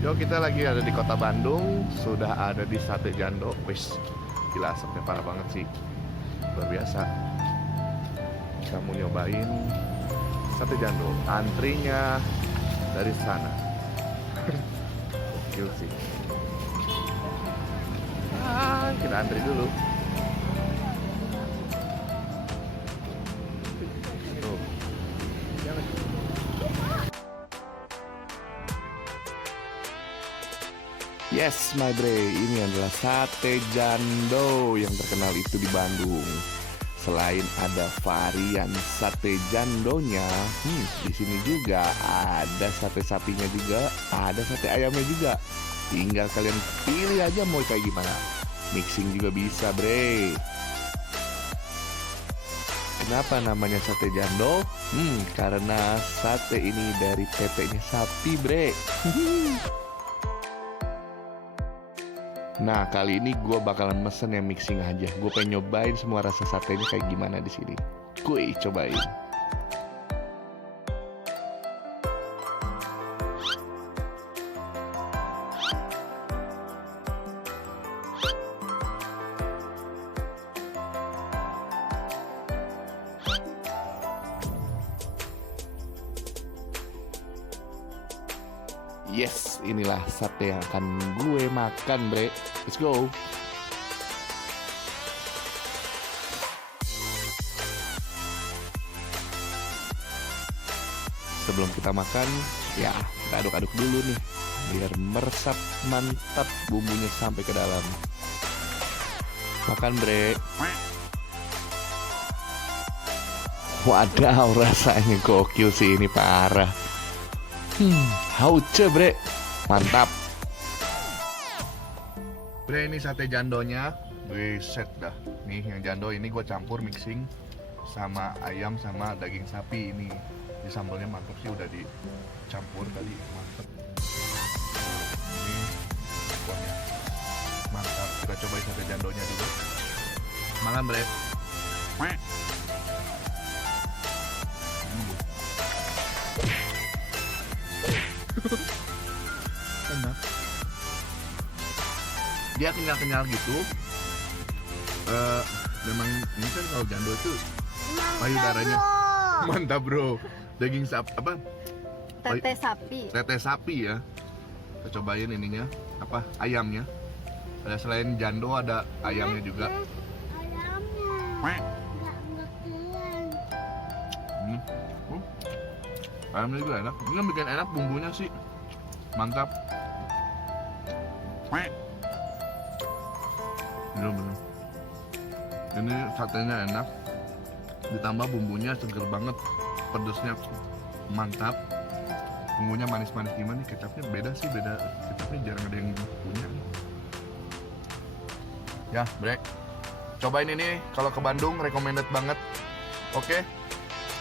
Yo, kita lagi ada di kota Bandung, sudah ada di Sate Jando. Wis, gila asapnya parah banget sih, luar biasa. Kamu nyobain Sate Jando, antrinya dari sana. Gokil sih. Kita antri dulu. Tuh. Yes, my bre, ini adalah Sate Jando yang terkenal itu di Bandung. Selain ada varian sate jandonya, di sini juga ada sate sapinya juga, ada sate ayamnya juga. Tinggal kalian pilih aja mau kayak gimana. Mixing juga bisa, bre. Kenapa namanya sate jando? Karena sate ini dari tepeknya sapi, bre. Nah, kali ini gue bakalan mesen yang mixing aja. Gue pengen nyobain semua rasa satenya kayak gimana di sini. Kuy, cobain. Yes, inilah sate yang akan gue makan, bre. Let's go. Sebelum kita makan, ya kita aduk-aduk dulu nih, biar meresap mantap bumbunya sampai ke dalam. Makan, bre. Wadaw, rasanya gokil sih, ini parah. Hauce, bre. Mantap. Bre, ini sate jandonya gue set dah. Nih yang jando ini gue campur mixing sama ayam sama daging sapi ini. Ini sambalnya mantap sih, udah dicampur tadi, mantap. Ini kuahnya mantap. Kita cobain sate jandonya dulu. Makan, bre. Enak. Dia kenyal-kenyal gitu. Memang ini kan kalau jando itu payudaranya mantap, bro. Daging sapi apa? Tete sapi. Tete sapi ya. Kita cobain ininya, apa? Ayamnya. Ada selain jando ada ayamnya juga. Ayamnya juga enak. Ini yang bikin enak bumbunya sih. Mantap. Bener-bener. Ini satenya enak. Ditambah bumbunya seger banget. Pedesnya mantap. Bumbunya manis-manis gimana nih? Kecapnya beda sih, beda. Kecapnya jarang ada yang punya. Ya, bre. Cobain ini kalau ke Bandung, recommended banget. Oke,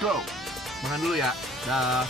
go. Makan dulu ya. Dah.